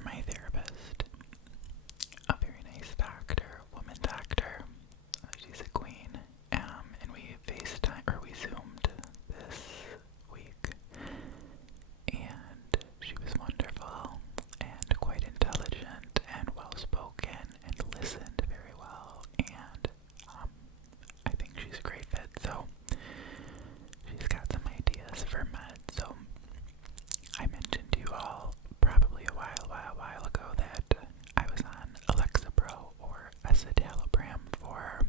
for my therapist, a very nice doctor, woman doctor. She's a queen. And we we Zoomed this week, and she was wonderful and quite intelligent and well-spoken and listened very well, and I think she's a great fit. So she's got some ideas for meds. So I mentioned to you all probably a while ago that I was on Alexapro or escitalopram for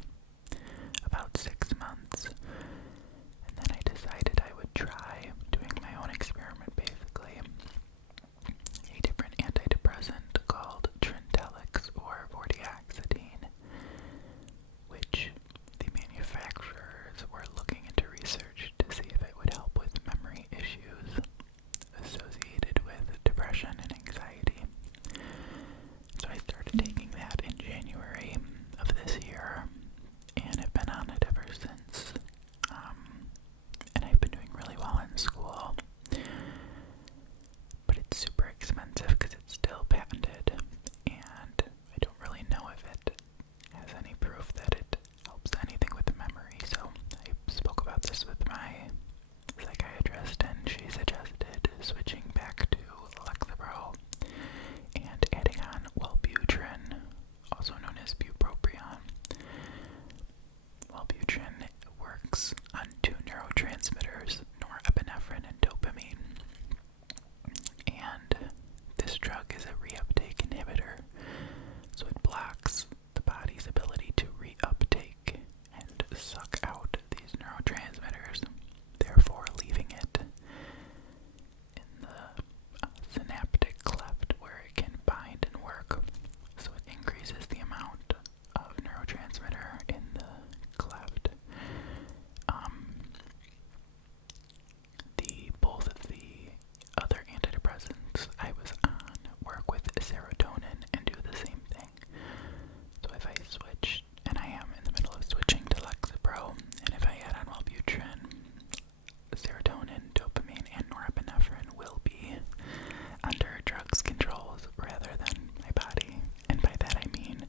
about 6 months, and then I decided I would try doing my own experiment, basically. A different antidepressant called Trintellix or vortioxetine, which the manufacturers were looking into research to see if it would help with memory issues associated with depression and anxiety. So I started taking that in January of this year, and I've been on it ever since. And I've been doing really well in school, but it's super expensive because it's still patented, and I don't really know if it has any proof that it helps anything with the memory. So I spoke about this with my psychiatrist, and she suggested switching back to Lexapro and adding on Wellbutrin, also known as bupropion. Wellbutrin works on two neurotransmitters, norepinephrine and dopamine. And this drug is a reuptake inhibitor, so it blocks the body's ability to reuptake and suck out these neurotransmitters, therefore leaving it in the synaptic cleft where it can bind and work. So it increases the amount of neurotransmitter in the cleft. Both of the other antidepressants I was on work with serotonin and do the same thing. So if I switch, and I am in the middle of switching to Lexapro, and if I add on Wellbutrin, serotonin, dopamine, and norepinephrine will be under drug's controls rather than my body. And by that I mean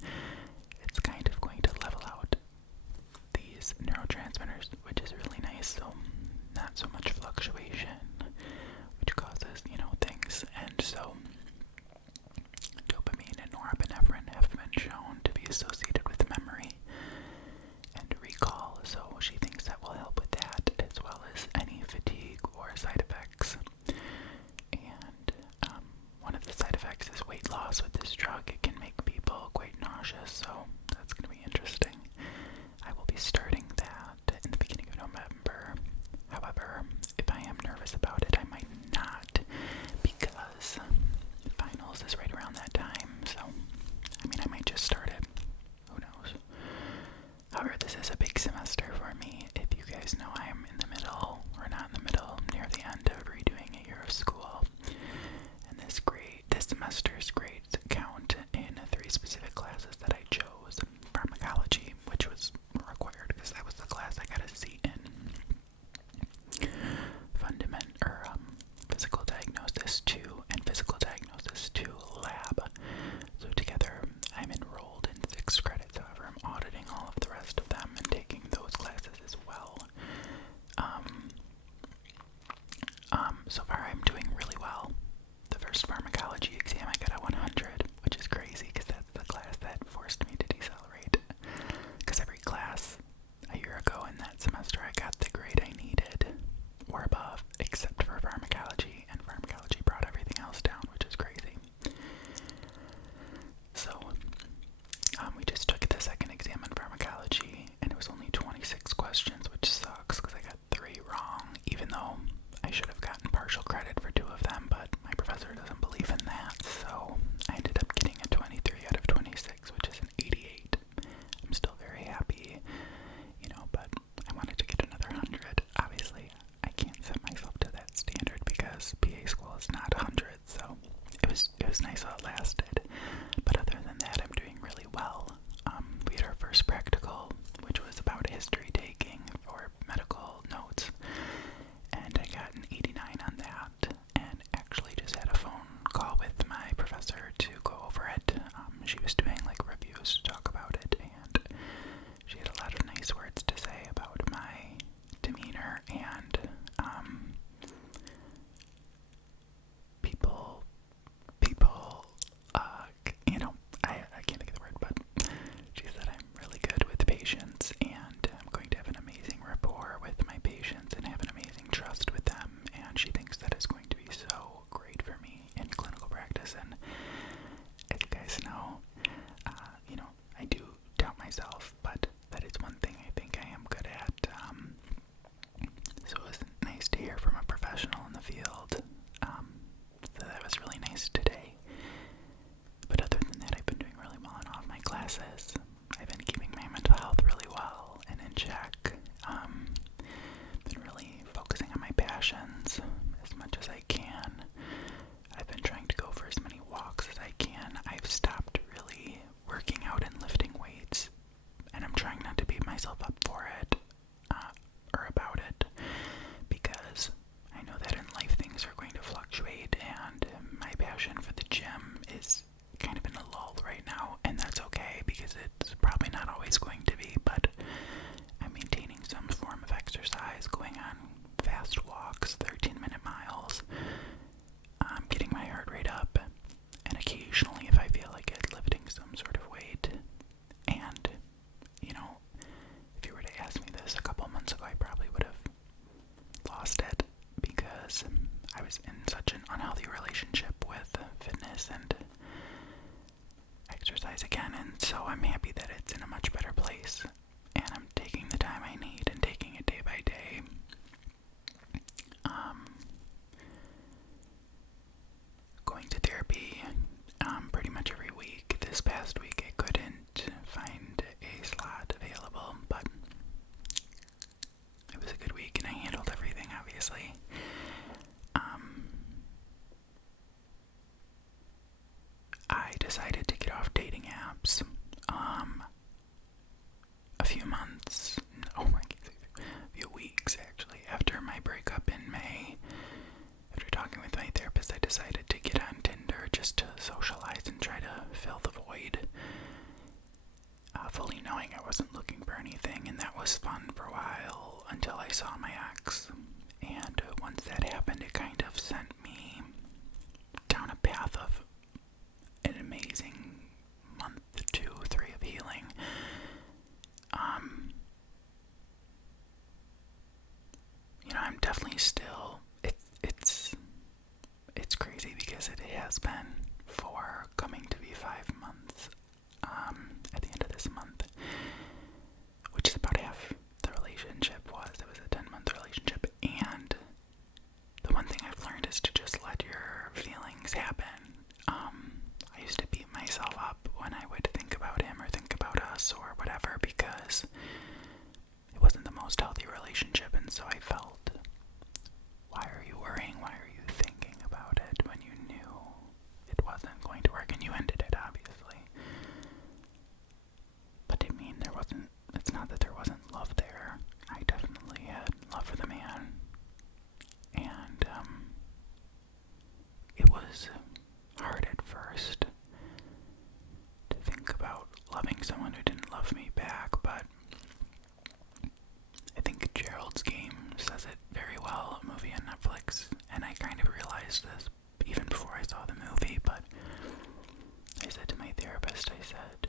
it's kind of going to level out these neurotransmitters, which is really nice. So not so much fluctuation, which causes, things. And so dopamine and norepinephrine have been shown to be associated with memory and recall, so she thinks that will help with that, as well as any fatigue or side effects. And one of the side effects is weight loss with this drug. It can make people quite nauseous, so that's going to be interesting. I will be starting that in the beginning of November. However, if I am nervous about it, I might not, because finals is right around that time, so I might just start it. Who knows? However, this is a big semester for me. If you guys know, I am in the middle, or not in the middle, near the end of redoing a year of school. And this semester's grades count in 3 specific classes that I chose. Pharmacology, which was required because that was the class I got a C in. Physical diagnosis 2 and physical diagnosis 2 lab. So together I'm enrolled in 6 credits. However, I'm auditing all of the rest of them and taking those classes as well. So far I'm doing really well. The first pharmacology exam I got a 100, which is crazy because that's the class that forced me to decelerate. Because every class a year ago in that semester I got the grade I needed or above, except for pharmacology, and pharmacology brought everything else down, which is crazy. So we just took the second exam in pharmacology, and it was only 26 questions, which sucks because I got 3 wrong, even though I should have gotten partial credit for 2 of them, but my professor doesn't believe in that, so I ended up getting a 23 out of 26, which is an 88. I'm still very happy, but I wanted to get another 100. Obviously, I can't set myself to that standard because PA school is not 100, so it was nice while it lasted. But other than that, I'm doing really well. We had our first practical, which was about history taking for medical notes, and I got an 89 on that, and actually just had a phone call with my professor myself, but that is one thing I think I am good at. So it was nice to hear from a professional in the field. So that was really nice today. But other than that, I've been doing really well in all of my classes. I've been keeping my mental health really well and in check. Been really focusing on my passions as much as I can. I've been trying to go for as many walks as I can. I've stopped really working out and lifting weights, and I'm trying not to beat myself up for it, or about it, because I know that in life things are going to fluctuate, and my passion for the gym is kind of in a lull right now, and that's okay, because it's probably not always going to be, but I'm maintaining some form of exercise, going on fast walks, 13-minute miles, getting my heart rate up, and occasionally, if I feel like it, lifting some sort of weight. And, you know, if you were to ask me this a couple months ago, I probably would have lost it, because I was in such an unhealthy relationship with fitness and exercise again, and so I'm happy that it's in a much better place, and I'm taking the time I need and taking it day by day. Going to therapy pretty much every week. This past week I couldn't find a slot available, but it was a good week and I handled everything, obviously. I decided to get off dating apps a few months, a few weeks actually, after my breakup in May. After talking with my therapist, I decided to get on Tinder just to socialize and try to fill the void, fully knowing I wasn't looking for anything, and that was fun for a while until I saw my ex. And once that happened, it kind of sent me down a path of an amazing month, 2, 3 of healing. I'm definitely still, it's crazy because it has been 4, coming to be 5 months, at the end of this month, which is about half the relationship was. It was a 10-month relationship, and the one thing I've learned is to just let your feelings happen. I used to beat myself up when I would think about him or think about us or whatever, because it wasn't the most healthy relationship, and so I felt, why are you worrying? Why are you thinking about it when you knew it wasn't going to work, and you ended it, obviously. But I mean, it's not that there wasn't love there. I definitely had love for the man, and it was hard at first to think about loving someone who didn't love me back, but I think Gerald's Game says it very well, a movie on Netflix, and I kind of realized this even before I saw the movie, but I said to my therapist, I said,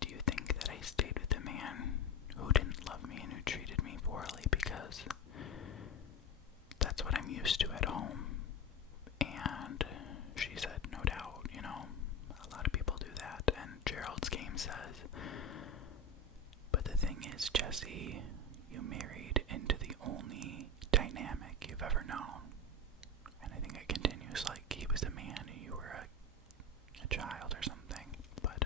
do you think that I stayed with a man who didn't love me and who treated me poorly because that's what I'm used to at home? And she said, no doubt, a lot of people do that. And Gerald's Game says, but the thing is, Jesse, you married into the only dynamic you've ever known. And I think it continues like he was a man and you were a child or something. But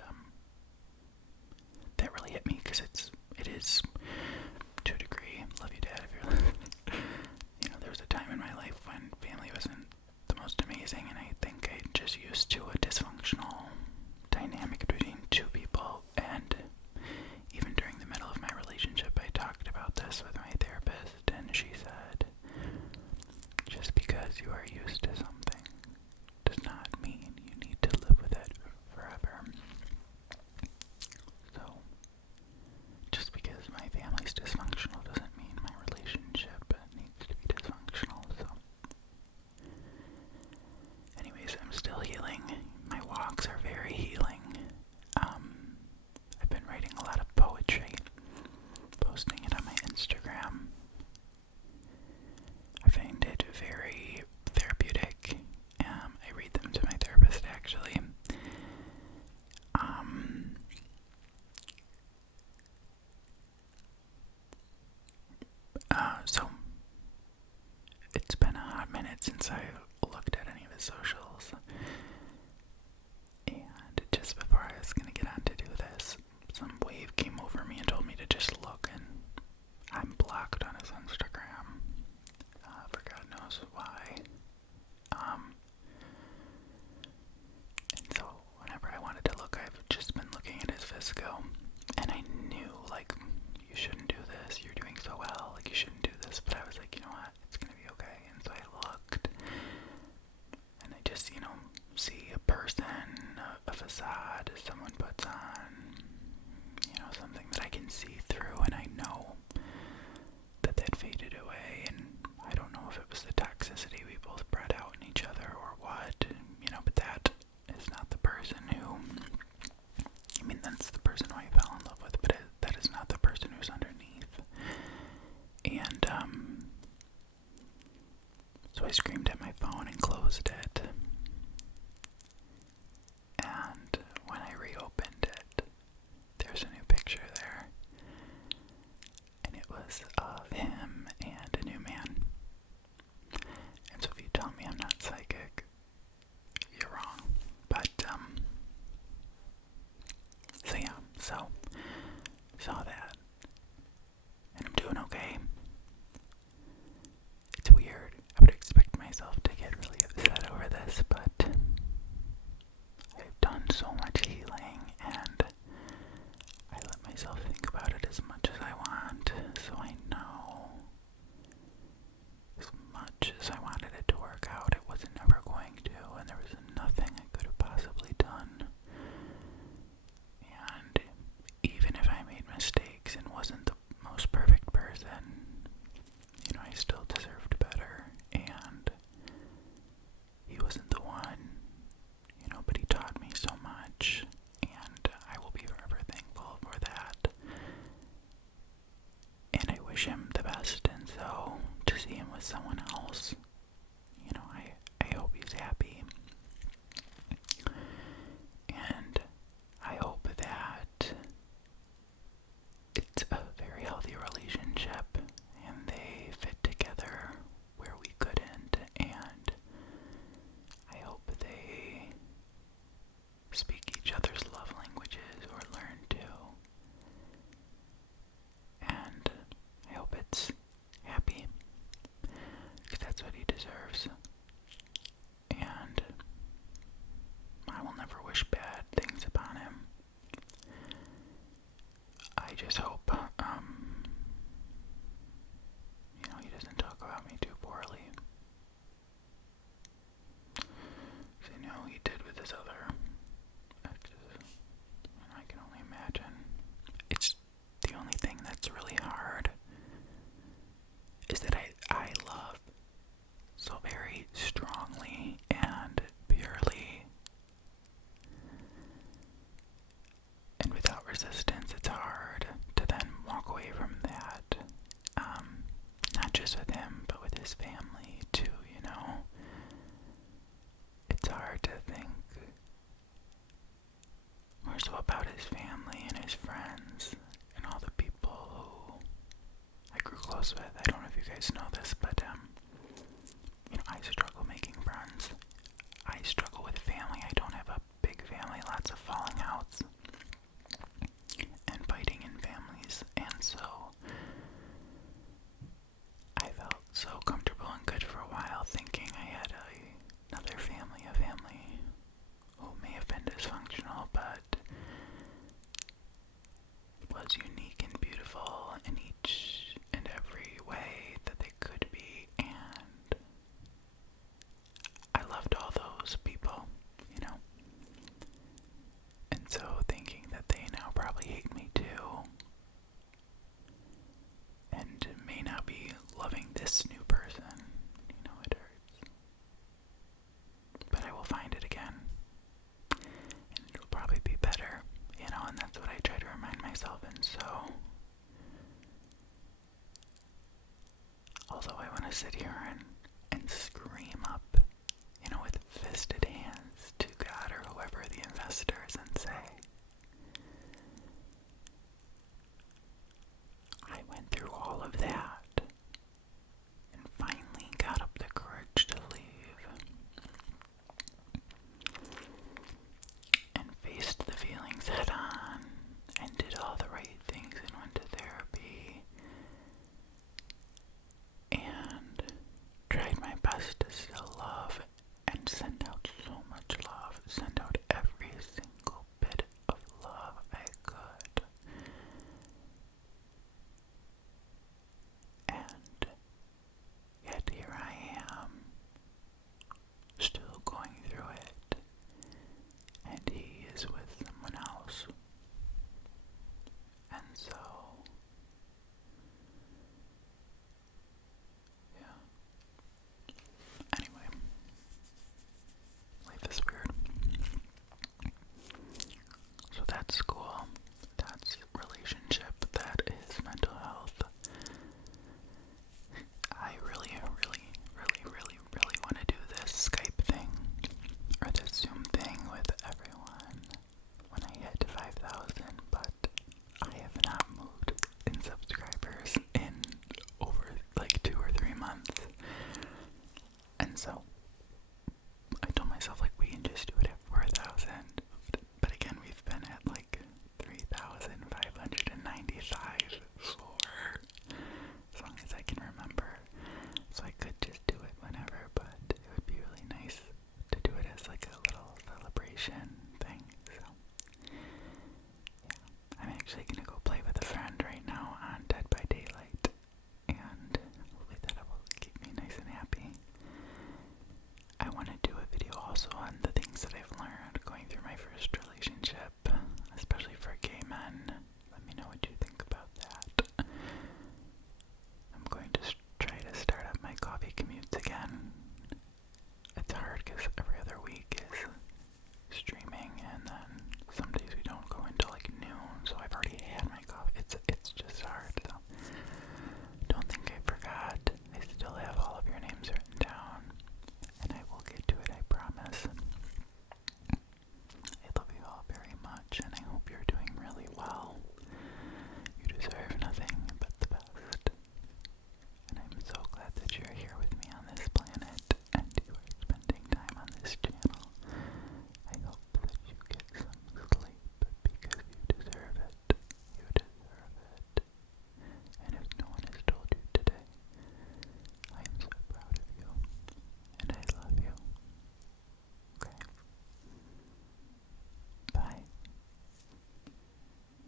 years ago, and I knew, like, you shouldn't do this, you're doing so well, like, you shouldn't do this, but I was like, you know what, it's gonna be okay. And so I looked, and I just, see a person, a facade someone puts on, something that I can see through, and I know that faded away. And I don't know if it was the toxicity we both bred out in each other or what, but that is not the person who, that's the person who I fell in love with, but that is not the person who's underneath. And, so I screamed at my phone and closed it. And when I reopened it, there's a new picture there. And it was of him and a new man. And so if you tell me I'm not psychic, you're wrong. But, so yeah, saw that. And I'm doing okay. It's weird. I would expect myself to get really upset over this, but I've done so much healing, and I let myself think about it as much as I want, so I know as much as I wanted it to work out, it wasn't never going to, and there was nothing I could have possibly done. And even if I made mistakes and wasn't the most perfect person, I still deserved better, and he wasn't the one, but he taught me so much, and I will be forever thankful for that. And I wish him the best, and so to see him with someone else, I hope he's happy. And I hope that it's a very healthy relationship, and they fit together where we couldn't, and I hope they speak each other's love languages or learn to. And I hope it's happy, because that's what he deserves. And I will never wish bad things upon him. I just hope, he doesn't talk about me too poorly. Because I know he did with his other exes, and I can only imagine. It's the only thing that's really hard is that I love so very strongly and purely, and without resistance. It's hard to then walk away from that, not just with him, but with his family too, It's hard to think more so about his family and his friends and all the people who I grew close with. I don't know if you guys know this, but, I struggle making friends. I struggle with family. I don't have a big family, lots of falling outs and fighting in families, and so I felt so comfortable and good for a while thinking I had another family, a family who may have been dysfunctional, but was unique and beautiful in each and every way that they could be, and I loved all those people, and so thinking that they now probably hate me too, and may not be loving this new person, it hurts. But I will find it again, and it'll probably be better, and that's what I try to remind myself. And so, although I want to sit here and